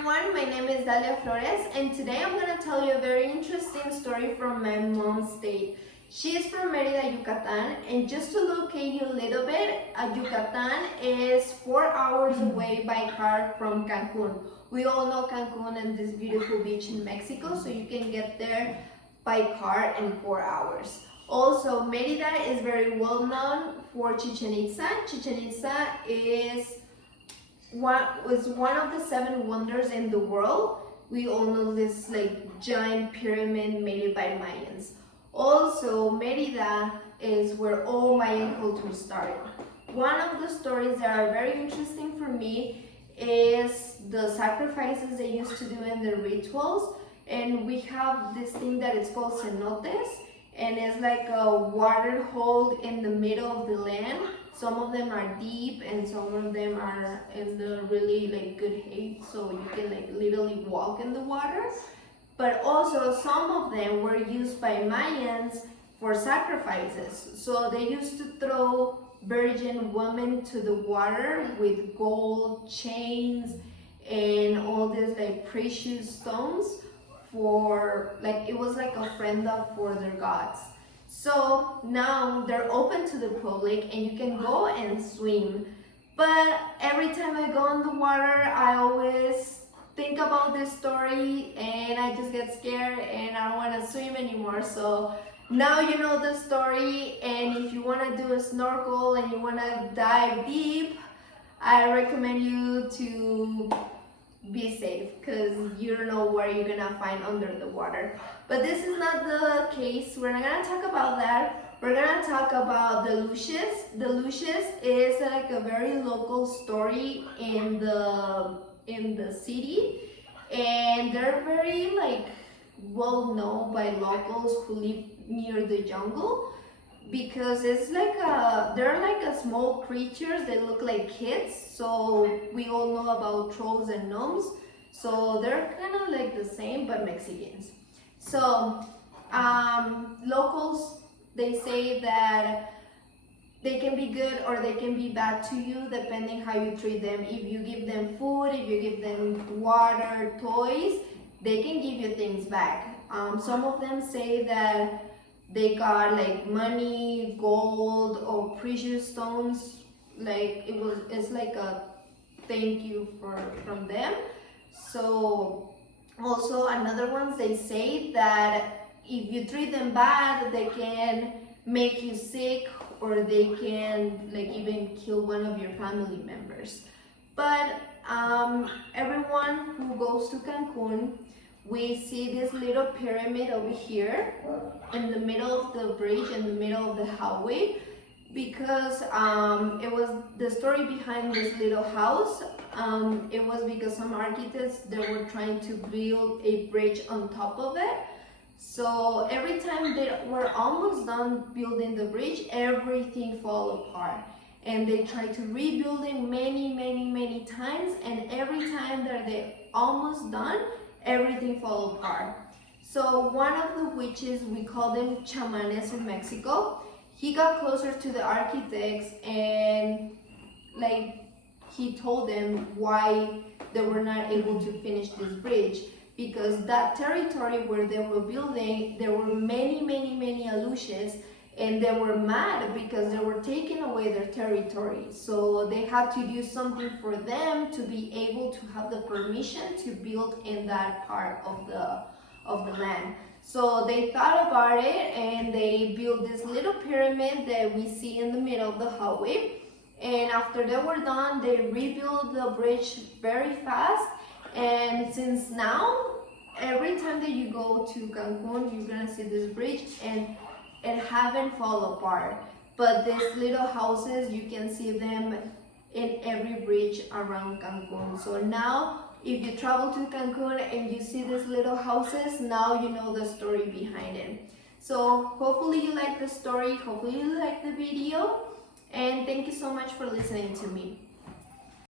everyone, my name is Dalia Flores and today I'm going to tell you a very interesting story from my mom's state. She is from Merida, Yucatan, and just to locate you a little bit, Yucatan is 4 hours away by car from Cancun. We all know Cancun and this beautiful beach in Mexico, so you can get there by car in 4 hours. Also, Merida is very well known for Chichen Itza. Chichen Itza was one of the 7 wonders in the world. We all know this giant pyramid made by Mayans. Also, Merida is where all Mayan culture started. One of the stories that are very interesting for me is the sacrifices they used to do in the rituals. And we have this thing that is called cenotes, and it's like a water hole in the middle of the land. Some of them are deep and some of them are in the really good height, so you can literally walk in the water. But also some of them were used by Mayans for sacrifices. So they used to throw virgin women to the water with gold chains and all these precious stones for it was like a friend up for their gods. So now they're open to the public and you can go and swim. But every time I go in the water, I always think about this story and I just get scared and I don't want to swim anymore. So now you know the story, and if you want to do a snorkel and you want to dive deep, I recommend you to be safe because you don't know where you're gonna find under the water. But this is not the case. We're not gonna talk about that. We're gonna talk about the Luces. The Luces is a very local story in the city, and they're very well known by locals who live near the jungle, because it's they're small creatures. They look like kids. So we all know about trolls and gnomes. So they're kind of the same but Mexicans. So locals, they say that they can be good or they can be bad to you depending how you treat them. If you give them food, if you give them water, toys, they can give you things back. Some of them say that they got money, gold, or precious stones. It's like a thank you from them. So also another ones, they say that if you treat them bad, they can make you sick or they can even kill one of your family members. But everyone who goes to Cancun, we see this little pyramid over here in the middle of the bridge, in the middle of the highway, because it was the story behind this little house. It was because some architects, they were trying to build a bridge on top of it. So every time they were almost done building the bridge, everything fell apart. And they tried to rebuild it many times, and every time that they're almost done, everything fell apart. So one of the witches, we call them chamanes in Mexico, he got closer to the architects and he told them why they were not able to finish this bridge, because that territory where they were building, there were many Aluches, and they were mad because they were taking away their territory. So they had to do something for them to be able to have the permission to build in that part of the land. So they thought about it and they built this little pyramid that we see in the middle of the highway. And after they were done, they rebuilt the bridge very fast. And since now, every time that you go to Cancun, you're gonna see this bridge and it haven't fallen apart. But these little houses, you can see them in every bridge around Cancun. So now, if you travel to Cancun and you see these little houses, now you know the story behind it. So hopefully you like the story, hopefully you like the video, and thank you so much for listening to me.